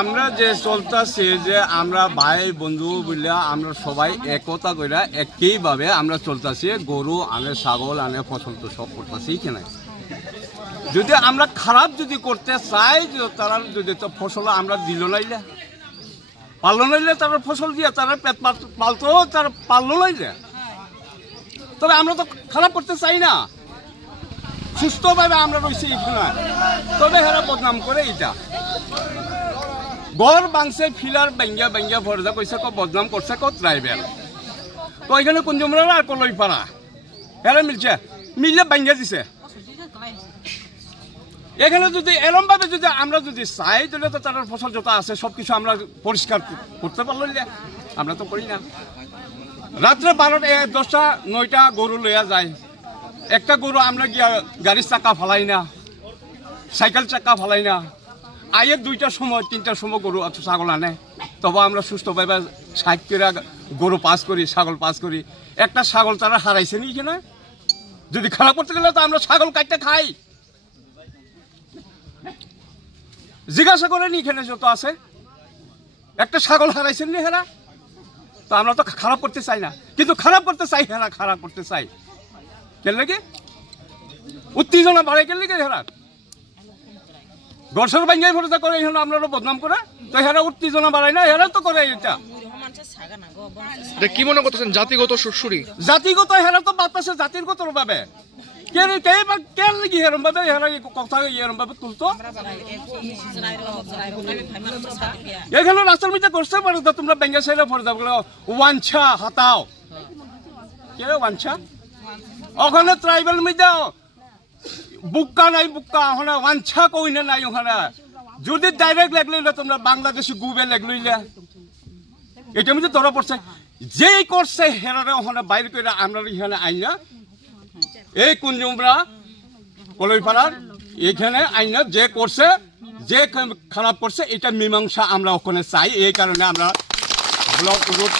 আমরা যে চলতেছি যে আমরা ভাই বন্ধু বলে আমরা সবাই একতা করে একইভাবে আমরা চলতেছি, গরু আনে, ছাগল আনে, ফসল তো সব করতেছি কেন। যদি আমরা খারাপ যদি করতে চাই, তারা যদি তো ফসল আমরা দিল নাইলে পারলো নাইলে, তারা ফসল দিয়ে তারা পেট পালতো, তারা পারলো নাইলে। তবে আমরা তো খারাপ করতে চাই না, সুস্থভাবে আমরা রয়েছি এখানে। তবে হেরা বদনাম করে এটা গড় বাংছে ফিলার ব্যাঙ্গা ব্যাঙ্গা ভরদা কইছে বদনাম করছে ট্রাইবেল। তো এখানে কুঞ্জুমরা আর কলই পাড়া হেরা মিলছে, মিললে ব্যাঙ্গা দিছে। এখানে যদি এরম ভাবে যদি আমরা যদি চাই, তাহলে তো তার ফসল যত আছে সবকিছু আমরা পরিষ্কার করতে পারলো। আমরা তো করি না। রাত্রে 12টা 10টা 9টা গরু লইয়া যায়। একটা গরু আমরা গিয়া গাড়ির চাকা ফালাই না, সাইকেল চাকা ফালাই না। আয়ের 2টার সময় 3টার সময় গরু ছাগল আনে, তবে আমরা সুস্থভাবে 60 করে গরু পাস করি, ছাগল পাস করি। একটা ছাগল তারা হারাইছে নি এখানে। যদি খারাপ করতে গেলে তো আমরা ছাগল কাটতে খাই। জিজ্ঞাসা করেন এখানে যত আছে, একটা ছাগল হারাইছেন নি হেরা। তো আমরা তো খারাপ করতে চাই না, কিন্তু খারাপ করতে চাই হেরা, খারাপ করতে চাই কেন লাগে? উত্তেজনা বাড়ে কেন লাগে? হেরা গড়সর বাঙ্গাই ভরসা করে এখানে আমরা বদনাম করে, তো হেরা উত্তেজনা বাড়ায় না, হেরা তো করে এটা। কি মনে করতেছেন জাতিগত সুরসুরি? জাতিগত হেরা তো বাতাসে জাতিগত ভাবে এখানে রাস্তার মধ্যে করতে পারো তো তোমরা ব্যাঙ্গা সাইডে ফরে যাবো ওয়াঞ্ছা হাতাও কে ওয়াঞ্ছা ওখানে ট্রাইবেল মধ্যে বুক্কা নাই, বুক্কা ওখানে ওয়াঞ্ছা কই না নাই। ওখানে যদি ডাইরেক্ট লেগলইলে তোমরা বাংলাদেশি গুবে লেগলইলে এটা মধ্যে ধরা পড়ছে। যেই করছে হেরারে ওখানে বাইরে করে আমরা এখানে আইনা এই কুঞ্জুমরা কলইপাড়ার এখানে আইনা যে করছে, যে খারাপ করছে, এটা মীমাংসা আমরা ওখানে চাই। এই কারণে আমরা ব্লক রুট